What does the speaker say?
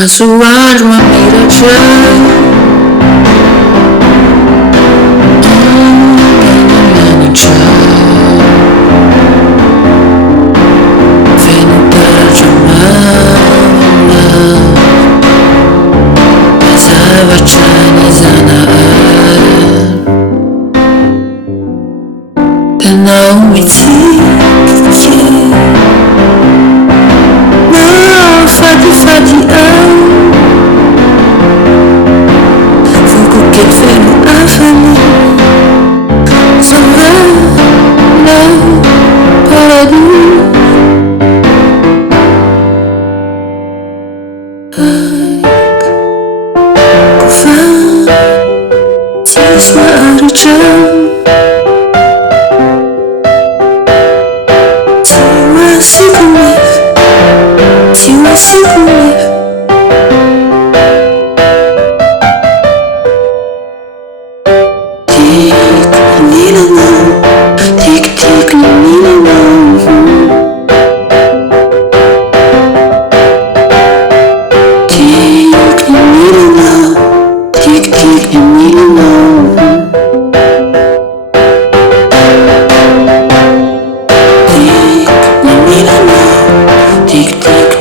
A suar uma miração. And now we take you. No, fadi fadi faut qu'on ait fait le infini. S'en va, là, paradis. Kufan, si soir de jam. Tu m'as secoué. Tic, ni le nom. Tic, tic, ni le nom. Tic, ni le nom. Tic, tic, ni le nom. Tic, ni le nom. Tic, tic.